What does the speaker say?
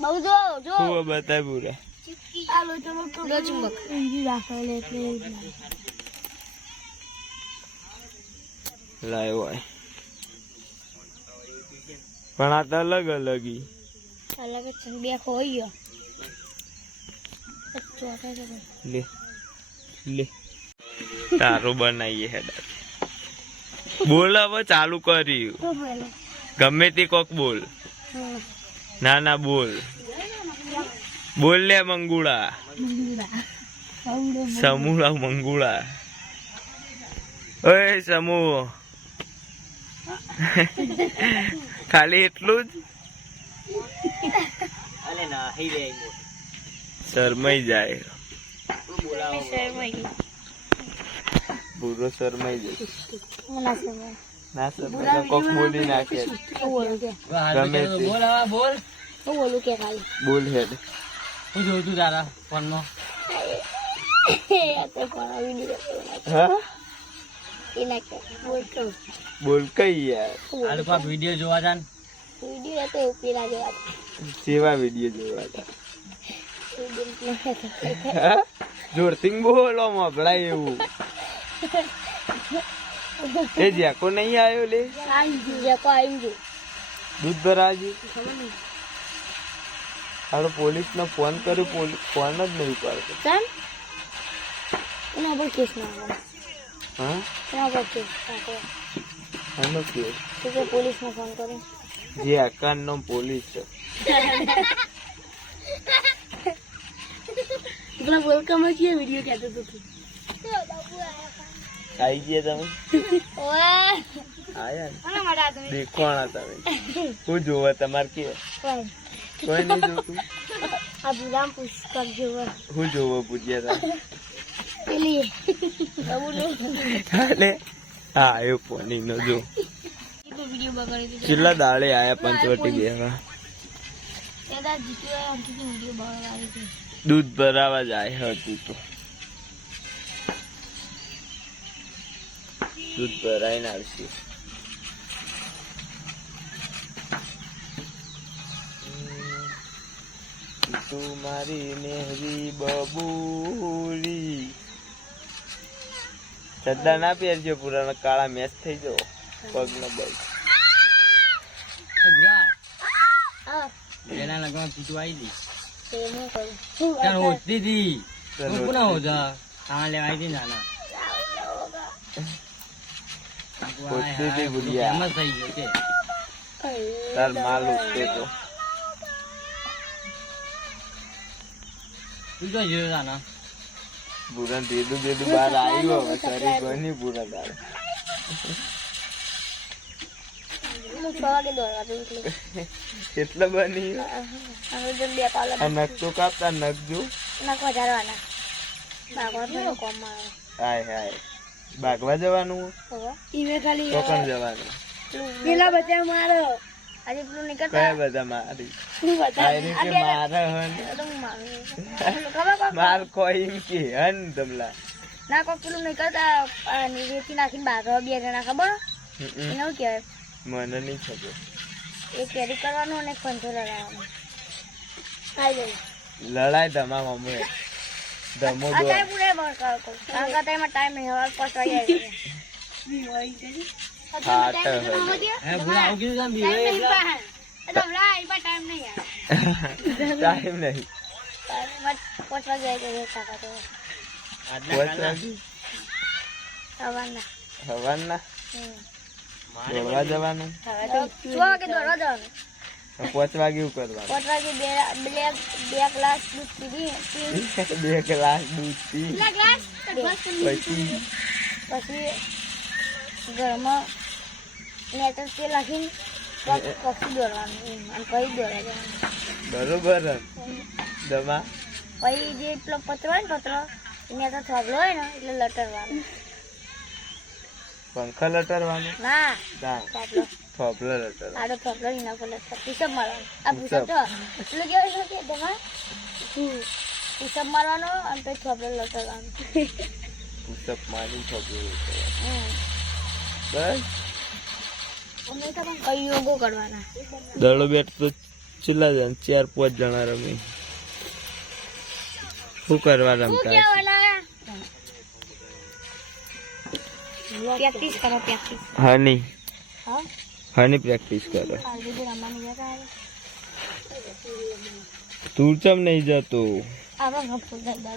બહુ જો જો હું બતાય પૂરા આલો ચમક લો ચમક ઈજી રાખેલે એટલે લાય હોય પણ આ તો અલગ અલગ છે બે ખોઈ લે લે તારું બનાવીએ હેડા બોલ હવે ચાલુ કર્યું ગમે તે કોક બોલ ના ના બોલ બોલ લે મંગુળા સમૂળા મંગુળા ઓય સમૂહ ખાલી એટલું જ શરમાઈ જાય પૂરો શરમાઈ જાય ના શરમાઈ કોક બોલી નાખે ગમે તે બોલું કે ખાલી બોલ હેડ હું જોઉં છું તારા ફોનમાં હા એના કે બોલ કઈ યાર આ લોકો આ વિડીયો જોવા જાન વિડિયો તો પેલા જેવા જેવા વિડીયો જોવા જોરથી બોલો મભળાય એવું એ જેકો નહીં આવ્યો લે દૂધ ભરાજી હાલો પોલીસ ને ફોન કર્યો ફોન જ નહીં ઉપાડતો એના પર કેસ ના હા એના પર કેસ આનો કેસ તો પોલીસ ને ફોન કરો જે અકાન નો પોલીસ છે પેલા વેલકમ જ વિડીયો કહેતો હતો આવી ગયા તમે ઓય આયા દેખવાના તમે શું જોવા તમારે કે કોઈ નહીં જોતું આ બુરામ પૂછ કરજો હું જોવો પૂછ્યા પેલી હતા હા એ પોની નો જો વિડીયો બગાડી છેલ્લા દાડે આયા પંચવટી બેવા વિડીયો બગાડી દૂધ ભરાવા જાય હતું તો દૂધ ભરાઈને આવશે તું મારી નેહરી બબુલી ચડ્ડા ના પહેરજો પુરાનો કાળા મેચ થઈ જાવ પગ નો બગ પેલા લગમાં પીટું આવી હતી હું ત્યાં હોતી હતી હું કોના હોતા ખાવા લેવા આવી હતી નાના હોતી હતી ભૂલિયા એમ જ થઈ ગયો કે તાર માલ ઉઠતો તો તું તો જોયો નાના પૂરા દેદું દેદું બહાર આવ્યું હવે સરી બની પૂરા તારે કેટલા બની આ નખ તો કાપતા નખ જો હાય હાય ભાગવા જવાનું ચોકણ જવાનું પેલા બધા મારો આજે પેલું નીકળતા કયા બધા મારી આ રીતે મારે હન માર કોઈ એમ કે હન તમલા ના કોઈ પેલું નીકળતા રેતી નાખીને બાગવા બે જણા ખબર એને શું કહેવાય મને નહીં ખબર એ કેરી કરવાનું અને પંચો લડાવવાનું લડાય તમામ અમે ધમો દો ટાઈમ ટાઈમ નહીં હવે પસવાઈ ખાટ હે ભૂલા આવું કીધું તમે બીવે ટાઈમ નહીં ટાઈમ નહીં પસવા જાય કે સવારના હવાના દોડવા જવાનું 6 વાગે દોડવા જવાનું 5 વાગે એવું કરવાનું 5 વાગે બે ગ્લાસ દૂધ પીધી 2 ગ્લાસ દૂધ પી પછી ઘરમાં નેટર તેલ નાખીને પક્ષી દોડવાનું અને પછી દોડવા જવાનું બરોબર દમા પછી જે પેલો પતરો હોય ને પતરો એને તો થોભલો હોય ને એટલે લટરવાનું પંખા લટારવાનું ના ના થોભલો થોપલો લટાર આડો થોભલો એના પર લટર પુષપ મારવાનું આ પુષપ તો એટલું કેવું છે કે તમારે પુષપ મારવાનો અને પછી થોભલો લટરવાનું પુષપ મારી થોપલો હમ બસ અમે તો પણ કઈ યોગો કરવાના દડો બેટ તો ચેટલા જણ 4-5 જણા રમી શું કરવા શું રમતા કહેવાના પ્રેક્ટિસ કરો પ્રેક્ટિસ હની હા હની પ્રેક્ટિસ કરો કાલ સુધી રમવાની જતા આવે તું ચમ નહીં જતો આવા ગપુ દાદા